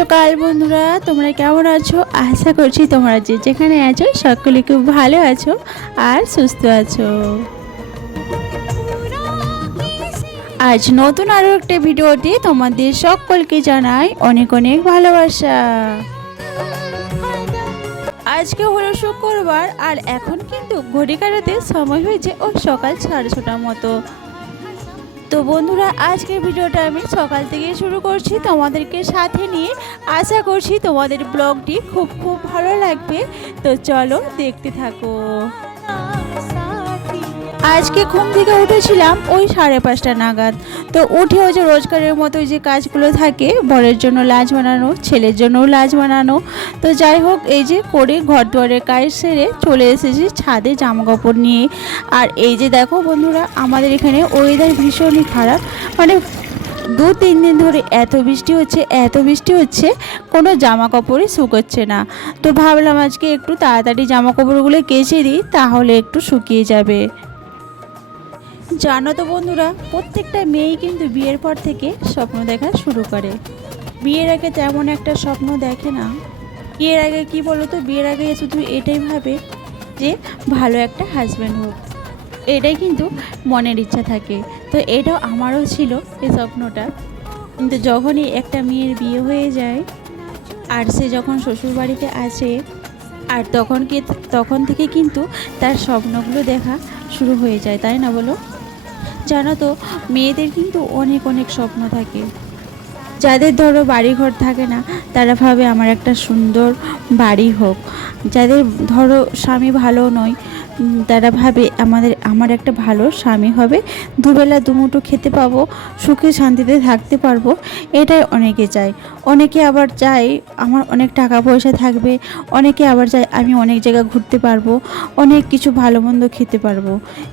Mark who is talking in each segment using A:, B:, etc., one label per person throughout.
A: সকাল বন্ধুরা, তোমরা কেমন আছো? আশা করছি তোমরা যে যেখানে আছো, সকলে খুব ভালো আছো আর সুস্থ আছো। আজ নতুন আরও একটা ভিডিওতে তোমাদের সকলকে জানাই অনেক অনেক ভালোবাসা। আজকে হলো শুক্রবার আর এখন কিন্তু ঘড়ি কাটাতে সময় হয়েছে ওই সকাল সাড়ে ছটার মতো। তো বন্ধুরা, আজকের ভিডিওটা আমি সকাল থেকে শুরু করছি। তোমাদেরকে সাথে নিয়ে আশা করছি তোমাদের ব্লগটি খুব খুব ভালো লাগবে। তো চলো দেখতে থাকো। আজকে ঘুম থেকে উঠেছিলাম ওই সাড়ে পাঁচটা নাগাদ। তো উঠে ওই যে রোজগারের মতো যে কাজগুলো থাকে, বরের জন্য লাজ বানানো, ছেলের জন্যও লাজ বানানো। তো যাই হোক, এই যে করে ঘর দুয়ারের কাজ সেরে চলে এসেছি ছাদে জামা কাপড় নিয়ে। আর এই যে দেখো বন্ধুরা, আমাদের এখানে ওয়েদার ভীষণই খারাপ। মানে দু তিন দিন ধরে এত বৃষ্টি হচ্ছে, এত বৃষ্টি হচ্ছে, কোনো জামা কাপড়ই শুকোচ্ছে না। তো ভাবলাম আজকে একটু তাড়াতাড়ি জামা কাপড়গুলো কেচে দিই, তাহলে একটু শুকিয়ে যাবে। জানো তো বন্ধুরা, প্রত্যেকটা মেয়েই কিন্তু বিয়ের পর থেকে স্বপ্ন দেখা শুরু করে। বিয়ের আগে তেমন একটা স্বপ্ন দেখে না। বিয়ের আগে কি বলো তো বিয়ের আগে শুধু এটাই ভাবে যে ভালো একটা হাজব্যান্ড হোক। এটাই কিন্তু মনের ইচ্ছা থাকে। তো এটাও আমারও ছিল এই স্বপ্নটা। কিন্তু যখনই একটা মেয়ের বিয়ে হয়ে যায়, আর সে যখন শ্বশুরবাড়িতে আসে, আর তখন কি, তখন থেকে কিন্তু তার স্বপ্নগুলো দেখা শুরু হয়ে যায়, তাই না বলো? জানো তো, মেয়েদের কিন্তু অনেক অনেক স্বপ্ন থাকে। যাদের ধরো বাড়িঘর থাকে না, তারা ভাবে আমার একটা সুন্দর বাড়ি হোক। যাদের ধরো স্বামী ভালো নয় তারা ভাবে আমাদের, আমার একটা ভালো স্বামী হবে। দুবেলা দুমুঠো খেতে পাবো, সুখে শান্তিতে থাকতে পারব, এটাই অনেকে চায়। অনেকে আবার চায়, আমার অনেক টাকা পয়সা থাকবে, অনেকে আবার চায় আমি অনেক জায়গা ঘুরতে পারব, অনেক কিছু ভালো মন্দ খেতে পারব।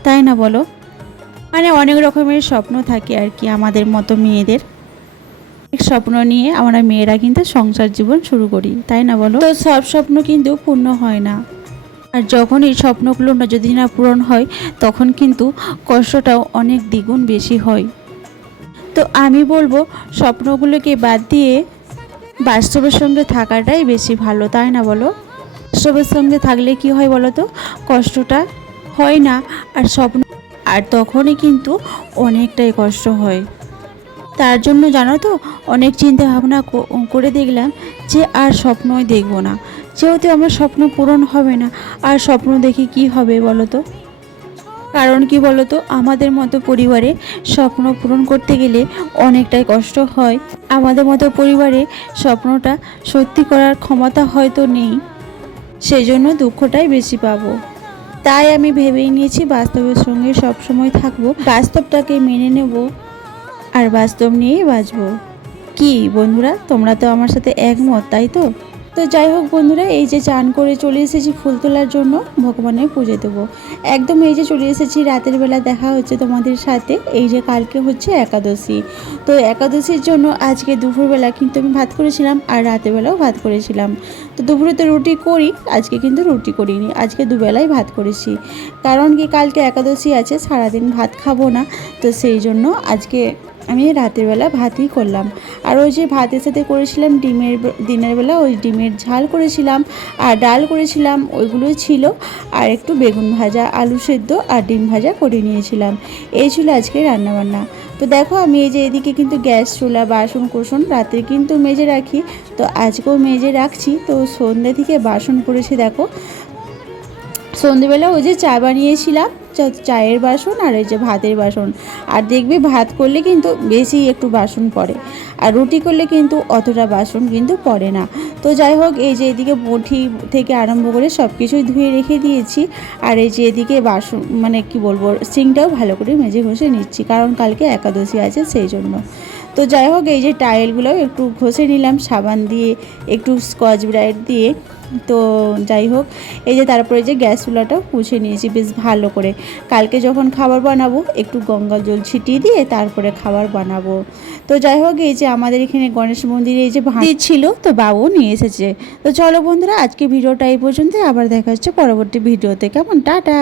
A: তাই না বলো? মানে অনেক রকমের স্বপ্ন থাকে আর কি আমাদের মতো মেয়েদের। স্বপ্ন নিয়ে আমরা মেয়েরা কিন্তু সংসার জীবন শুরু করি, তাই না বলো? তো সব স্বপ্ন কিন্তু পূর্ণ হয় না। আর যখন এই স্বপ্নগুলো না যদি না পূরণ হয়, তখন কিন্তু কষ্টটাও অনেক দ্বিগুণ বেশি হয়। তো আমি বলব, স্বপ্নগুলোকে বাদ দিয়ে বাস্তবের সঙ্গে থাকাটাই বেশি ভালো, তাই না বলো? বাস্তবের সঙ্গে থাকলে কি হয় বলো তো? কষ্টটা হয় না, আর স্বপ্ন আর তখনই কিন্তু অনেকটাই কষ্ট হয়। তার জন্য জানো তো, অনেক চিন্তা ভাবনা করে দেখলাম যে আর স্বপ্নই দেখব না। যেহেতু আমার স্বপ্ন পূরণ হবে না, আর স্বপ্ন দেখে কি হবে বলো তো? কারণ কি বলো তো, আমাদের মতো পরিবারে স্বপ্ন পূরণ করতে গেলে অনেকটাই কষ্ট হয়। আমাদের মতো পরিবারে স্বপ্নটা সত্যি করার ক্ষমতা হয়তো নেই সেই জন্য দুঃখটাই বেশি পাবো। তাই আমি ভেবেই নিয়েছি বাস্তবের সঙ্গে সবসময় থাকব। বাস্তবটাকে মেনে নেব আর বাস্তব নিয়েই বাঁচবো। কি বন্ধুরা, তোমরা তো আমার সাথে একমত, তাই তো? তো যাই হোক বন্ধুরা, এই যে চান করে চলে এসেছি ফুল তোলার জন্য ভগবানের পুজো দেবো। একদম এই যে চলে এসেছি, রাতের বেলা দেখা হচ্ছে তোমাদের সাথে, এই যে কালকে হচ্ছে একাদশী। তো একাদশীর জন্য আজকে দুপুরবেলা কিন্তু আমি ভাত করেছিলাম আর বেলাও ভাত করেছিলাম। তো দুপুরে তো রুটি করি, আজকে কিন্তু রুটি করিনি, আজকে দুবেলাই ভাত করেছি। কারণ কি কালকে একাদশী আছে, সারাদিন ভাত খাব না, তো সেই জন্য আজকে আমি রাতের বেলা ভাতই করলাম। আর ওই যে ভাতের সাথে করেছিলাম ডিমের দিনের বেলা ওই ডিমের ঝাল করেছিলাম আর ডাল করেছিলাম, ওইগুলোই ছিল। আর একটু বেগুন ভাজা, আলু সেদ্ধ আর ডিম ভাজা করে নিয়েছিলাম। এই ছিল আজকে রান্নাবান্না। তো দেখো আমি এই যে এদিকে কিন্তু গ্যাস, চুলা, বাসন কোসন রাতে কিন্তু মেজে রাখি। তো আজকেও মেজে রাখছি। তো সন্ধ্যা থেকে বাসন করেছি দেখো। সন্ধেবেলা ওই যে চা বানিয়েছিলাম। চায়ের বাসন আর ওই যে ভাতের বাসন। আর দেখবি ভাত করলে কিন্তু বেশি একটু বাসন পড়ে। আর রুটি করলে কিন্তু অতটা বাসন কিন্তু পড়ে না। তো যাই হোক, এই যে এদিকে বটি থেকে আরম্ভ করে সব কিছুই ধুয়ে রেখে দিয়েছি। আর এই যে এদিকে বাসন মানে কি বলব, সিংটাও ভালো করে মেজে ঘষে নিচ্ছি। কারণ কালকে একাদশী আছে, সেই জন্য। তো যাই হোক, এই যে টাইলগুলো একটু ঘষে নিলাম, সাবান দিয়ে, একটু স্কচ ব্রাইট দিয়ে। তো যাই হোক, এই যে তারপরে যে গ্যাস চুলাটাও মুছে নিয়েছি, বেশ ভালো করে। কালকে যখন খাবার বানাবো, একটু গঙ্গা জল ছিটিয়ে দিয়ে তারপরে খাবার বানাবো। তো যাই হোক, এই যে আমাদের এখানে গণেশ মন্দিরে এই যে ভাঁড় ছিল, তো বাবু নিয়ে এসেছে। তো চলো বন্ধুরা, আজকে ভিডিওটা এই পর্যন্ত আবার দেখা হচ্ছে পরবর্তী ভিডিওতে। কেমন? টাটা!